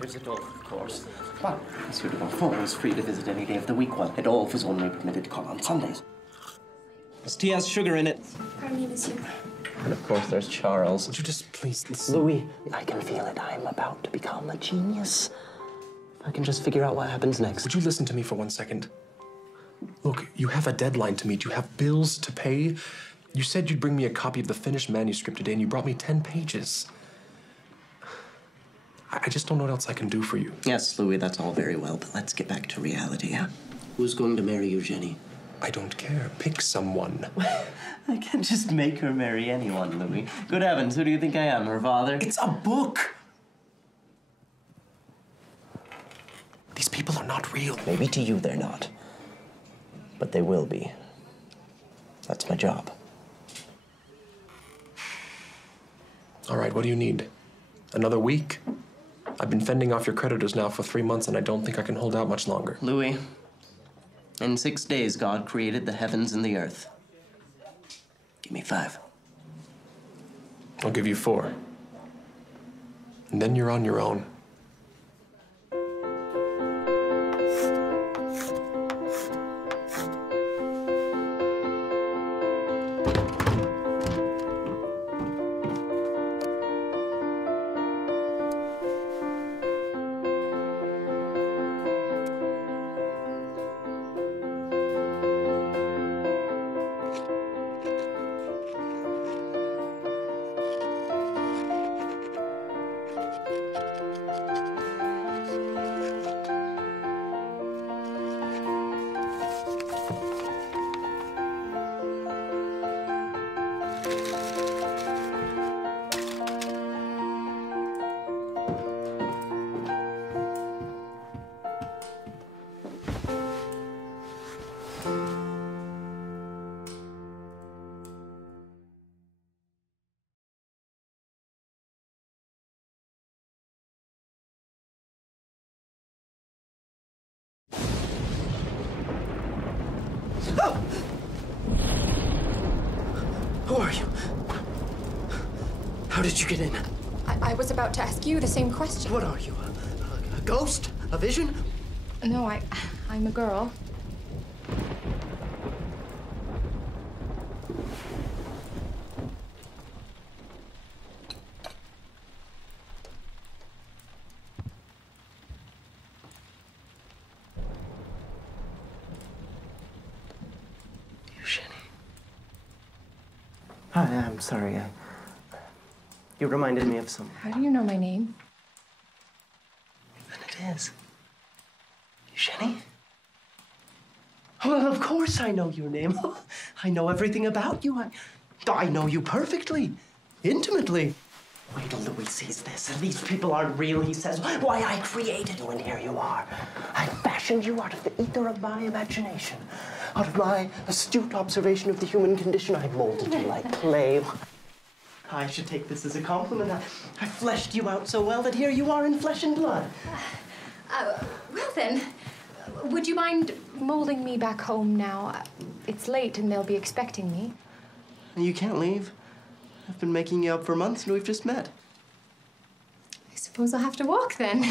There's Adolphe, of course. But Monsieur de Montfort is free to visit any day of the week, while Adolphe is only permitted to call on Sundays. This tea has sugar in it. Pardon me, monsieur. And of course, there's Charles. Would you just please listen? Louis, I can feel it. I'm about to become a genius. If I can just figure out what happens next. Would you listen to me for 1 second? Look, you have a deadline to meet. You have bills to pay. You said you'd bring me a copy of the finished manuscript today, and you brought me 10 pages. I just don't know what else I can do for you. Yes, Louis, that's all very well, but let's get back to reality, huh? Who's going to marry Eugenie? I don't care. Pick someone. I can't just make her marry anyone, Louis. Good heavens, who do you think I am, her father? It's a book! These people are not real. Maybe to you they're not. But they will be. That's my job. All right, what do you need? Another week? I've been fending off your creditors now for 3 months, and I don't think I can hold out much longer. Louis, in 6 days, God created the heavens and the earth. Give me 5. I'll give you 4. And then you're on your own. Oh! Who are you? How did you get in? I was about to ask you the same question. What are you? A ghost? A vision? No, I'm a girl. Eugenie. Hi, I'm sorry. You reminded me of someone. How do you know my name? And it is. Eugenie? Well, of course I know your name. I know everything about you. I know you perfectly, intimately. Wait till Louis sees this. These people aren't real, he says. Why, I created you, and here you are. I fashioned you out of the ether of my imagination. Out of my astute observation of the human condition, I molded you like clay. I should take this as a compliment. I fleshed you out so well that here you are in flesh and blood. Well then, would you mind molding me back home now? It's late and they'll be expecting me. You can't leave. I've been making you up for months and we've just met. I suppose I'll have to walk then.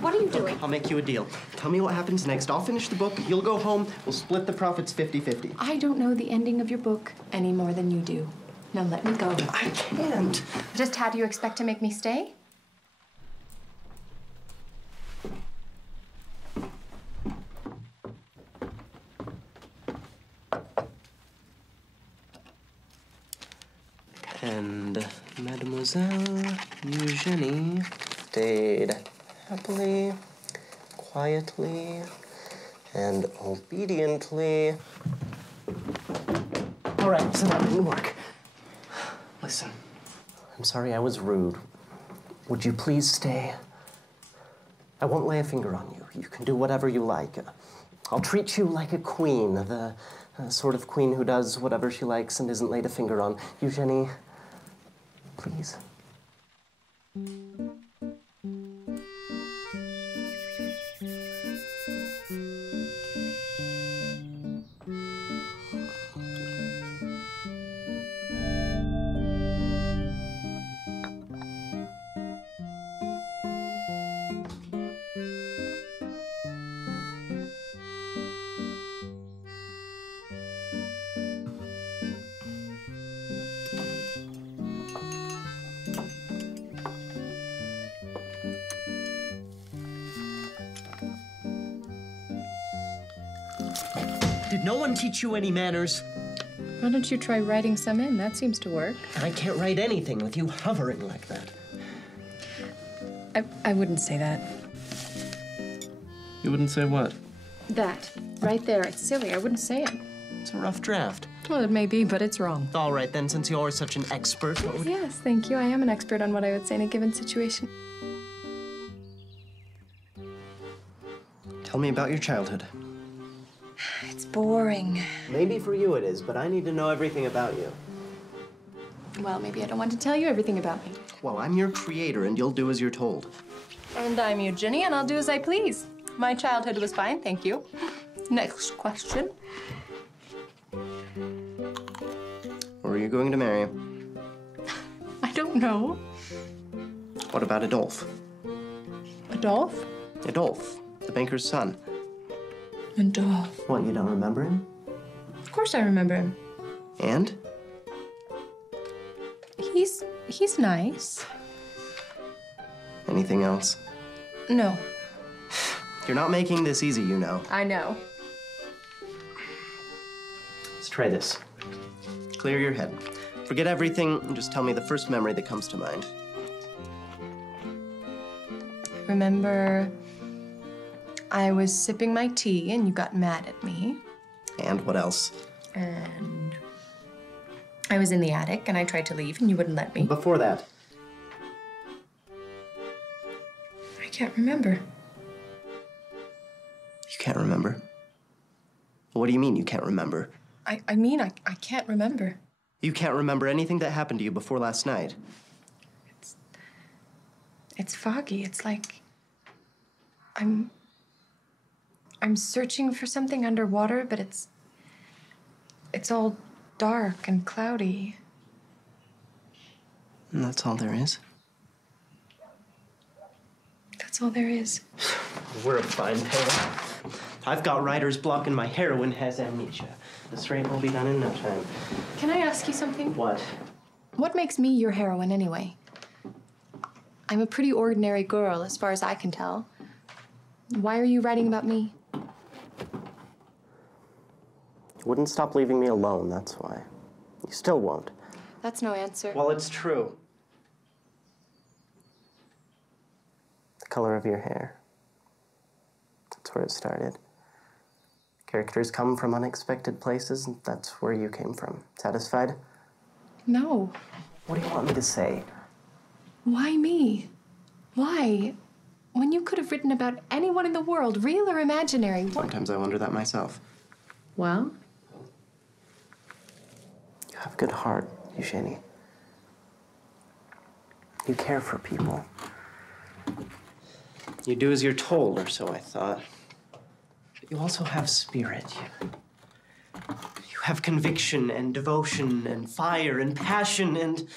What are you doing? I'll make you a deal. Tell me what happens next. I'll finish the book, you'll go home, we'll split the profits 50-50. I don't know the ending of your book any more than you do. Now let me go. I can't. Just how do you expect to make me stay? And Mademoiselle Eugenie stayed happily, quietly, and obediently. All right, so that didn't work. Listen, I'm sorry I was rude. Would you please stay? I won't lay a finger on you. You can do whatever you like. I'll treat you like a queen, the sort of queen who does whatever she likes and isn't laid a finger on. Eugenie, please. Did no one teach you any manners? Why don't you try writing some in? That seems to work. I can't write anything with you hovering like that. I wouldn't say that. You wouldn't say what? That. Right there. It's silly. I wouldn't say it. It's a rough draft. Well, it may be, but it's wrong. All right, then, since you're such an expert, what would... Yes, thank you. I am an expert on what I would say in a given situation. Tell me about your childhood. It's boring. Maybe for you it is, but I need to know everything about you. Well, maybe I don't want to tell you everything about me. Well, I'm your creator, and you'll do as you're told. And I'm Eugenie, and I'll do as I please. My childhood was fine, thank you. Next question. Or are you going to marry? I don't know. What about Adolphe? Adolphe? Adolphe, the banker's son. Adolphe. What, you don't remember him? Of course I remember him. And? He's nice. Anything else? No. You're not making this easy, you know. I know. Let's try this. Clear your head. Forget everything and just tell me the first memory that comes to mind. Remember, I was sipping my tea and you got mad at me. And what else? And I was in the attic and I tried to leave and you wouldn't let me. Before that? I can't remember. You can't remember? What do you mean you can't remember? I mean, I can't remember. You can't remember anything that happened to you before last night? It's foggy. It's like I'm searching for something underwater, but it's all dark and cloudy. And that's all there is? That's all there is. We're a fine pair. I've got writer's block and my heroine has amnesia. This rape will be done in no time. Can I ask you something? What? What makes me your heroine anyway? I'm a pretty ordinary girl, as far as I can tell. Why are you writing about me? You wouldn't stop leaving me alone, that's why. You still won't. That's no answer. Well, it's true. The color of your hair. That's where it started. Characters come from unexpected places, and that's where you came from. Satisfied? No. What do you want me to say? Why me? Why? When you could have written about anyone in the world, real or imaginary. Sometimes I wonder that myself. Well? You have a good heart, Eugenie. You care for people. You do as you're told, or so I thought. But you also have spirit. You have conviction and devotion and fire and passion and...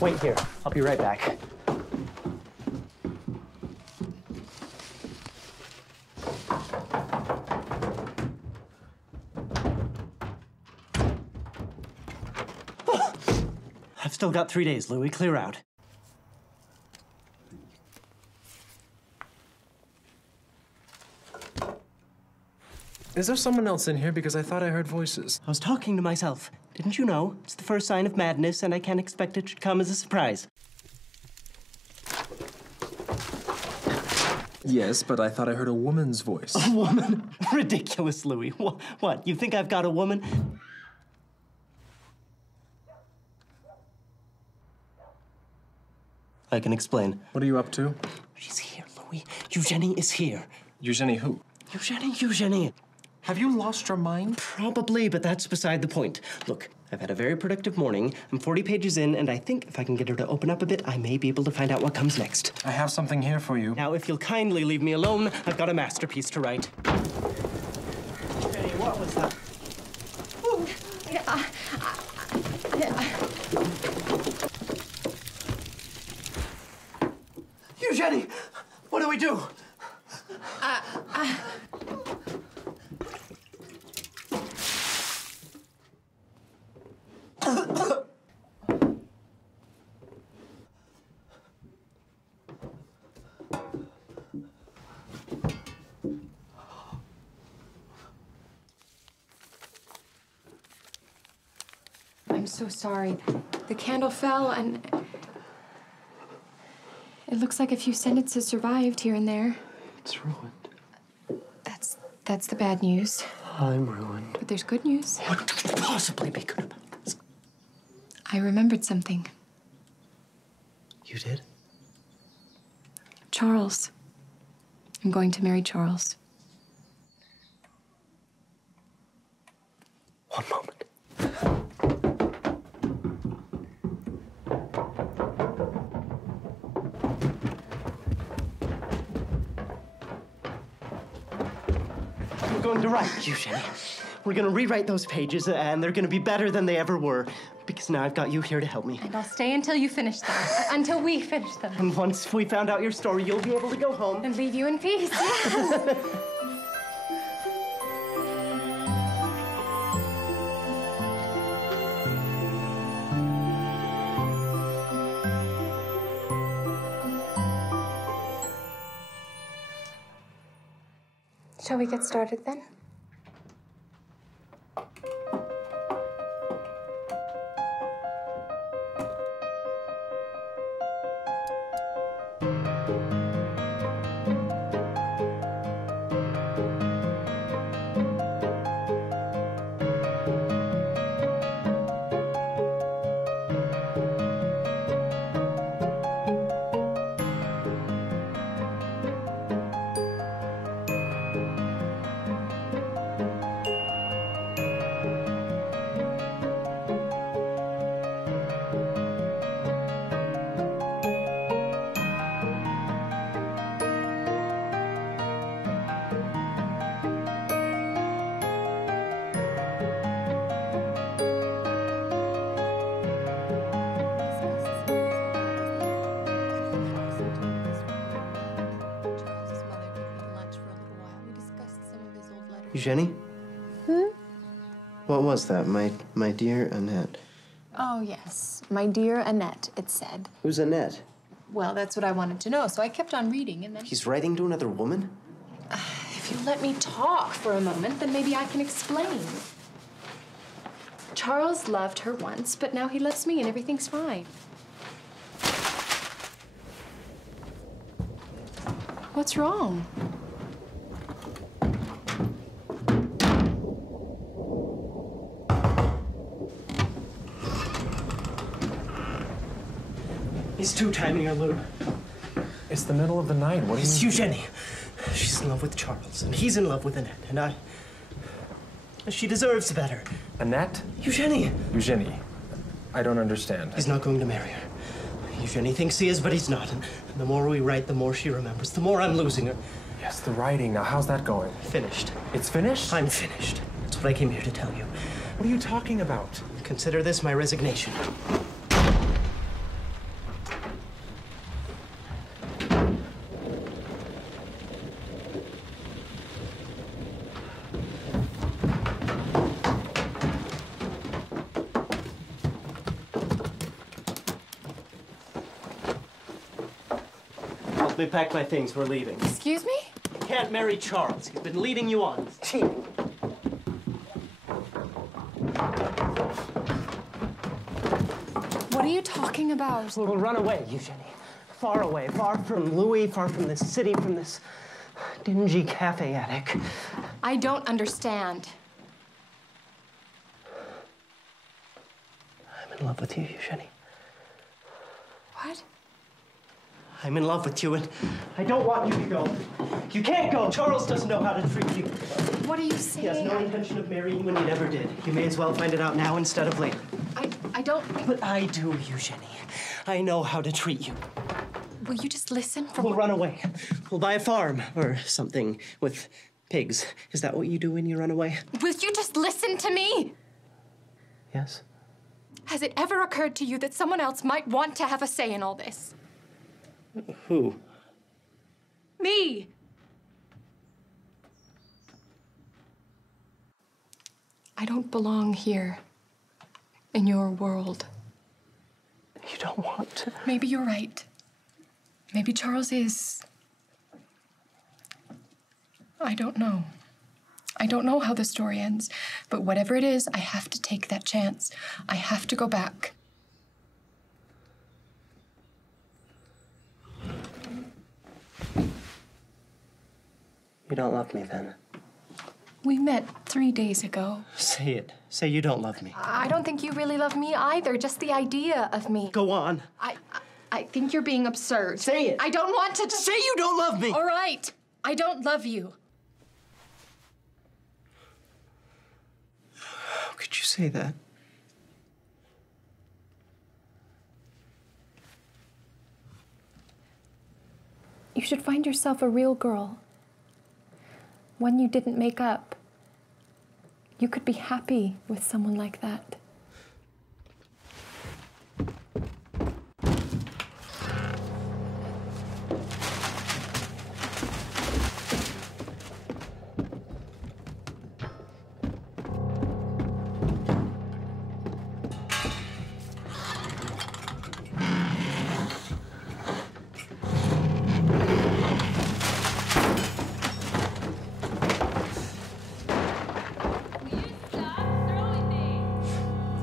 Wait here. I'll be right back. I've still got 3 days, Louis. Clear out. Is there someone else in here? Because I thought I heard voices. I was talking to myself. Didn't you know? It's the first sign of madness, and I can't expect it should come as a surprise. Yes, but I thought I heard a woman's voice. A woman? Ridiculous, Louis. What? You think I've got a woman? I can explain. What are you up to? She's here, Louis. Eugenie is here. Eugenie who? Eugenie. Have you lost your mind? Probably, but that's beside the point. Look, I've had a very productive morning. I'm 40 pages in, and I think if I can get her to open up a bit, I may be able to find out what comes next. I have something here for you. Now, if you'll kindly leave me alone, I've got a masterpiece to write. Eugenie, what was that? Eugenie, what do we do? I'm so sorry. The candle fell and it looks like a few sentences survived here and there. It's ruined. That's the bad news. I'm ruined. But there's good news. What could possibly be good about this? I remembered something. You did? Charles. I'm going to marry Charles. One moment. We're going to write, Eugenie. We're going to rewrite those pages, and they're going to be better than they ever were. Because now I've got you here to help me. And I'll stay until you finish them. Until we finish them. And once we found out your story, you'll be able to go home. And leave you in peace. Yes. Shall we get started then? Eugenie? What was that? My dear Annette. Oh, yes. My dear Annette, it said. Who's Annette? Well, that's what I wanted to know, so I kept on reading, and then... He's writing to another woman? If you let me talk for a moment, then maybe I can explain. Charles loved her once, but now he loves me and everything's fine. What's wrong? He's two-timing her, Lou. It's the middle of the night. What do you It's mean? Eugenie. She's in love with Charles, and he's in love with Annette, and she deserves better. Annette? Eugenie! Eugenie. I don't understand. He's not going to marry her. Eugenie thinks he is, but he's not. And the more we write, the more she remembers. The more I'm losing her. Yes, the writing. Now, how's that going? Finished. It's finished? I'm finished. That's what I came here to tell you. What are you talking about? Consider this my resignation. Help me pack my things. We're leaving. Excuse me? You can't marry Charles. He's been leading you on. Cheating. What are you talking about? We'll run away, Eugenie. Far away, far from Louis, far from this city, from this dingy cafe attic. I don't understand. I'm in love with you, Eugenie. What? I'm in love with you, and I don't want you to go. You can't go. Charles doesn't know how to treat you. What are you saying? He has no intention of marrying you, and he never did. You may as well find it out now instead of later. I don't... But I do, Eugenie. I know how to treat you. Will you just listen for... We'll run away. We'll buy a farm or something with pigs. Is that what you do when you run away? Will you just listen to me? Yes. Has it ever occurred to you that someone else might want to have a say in all this? Who? Me! I don't belong here, in your world. You don't want to. Maybe you're right. Maybe Charles is... I don't know. I don't know how the story ends, but whatever it is, I have to take that chance. I have to go back. You don't love me then? We met 3 days ago. Say it. Say you don't love me. I don't think you really love me either, just the idea of me. Go on. I think you're being absurd. Say it. I don't want to... Say you don't love me! All right. I don't love you. How could you say that? You should find yourself a real girl. One you didn't make up. You could be happy with someone like that.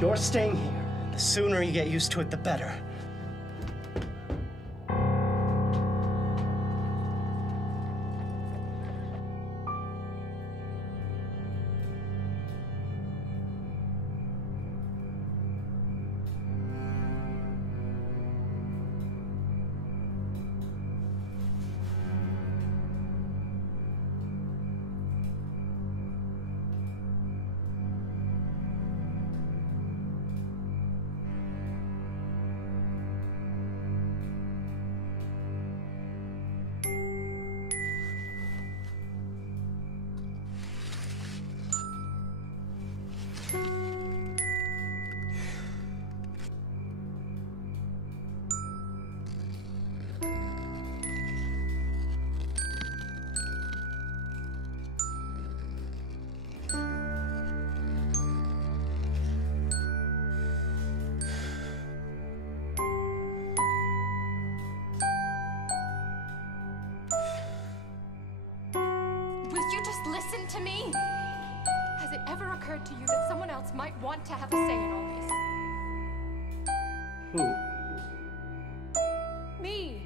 You're staying here. The sooner you get used to it, the better. Will you just listen to me? Has it ever occurred to you that someone else might want to have a say in all this? Who? Me.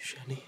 Eugenie.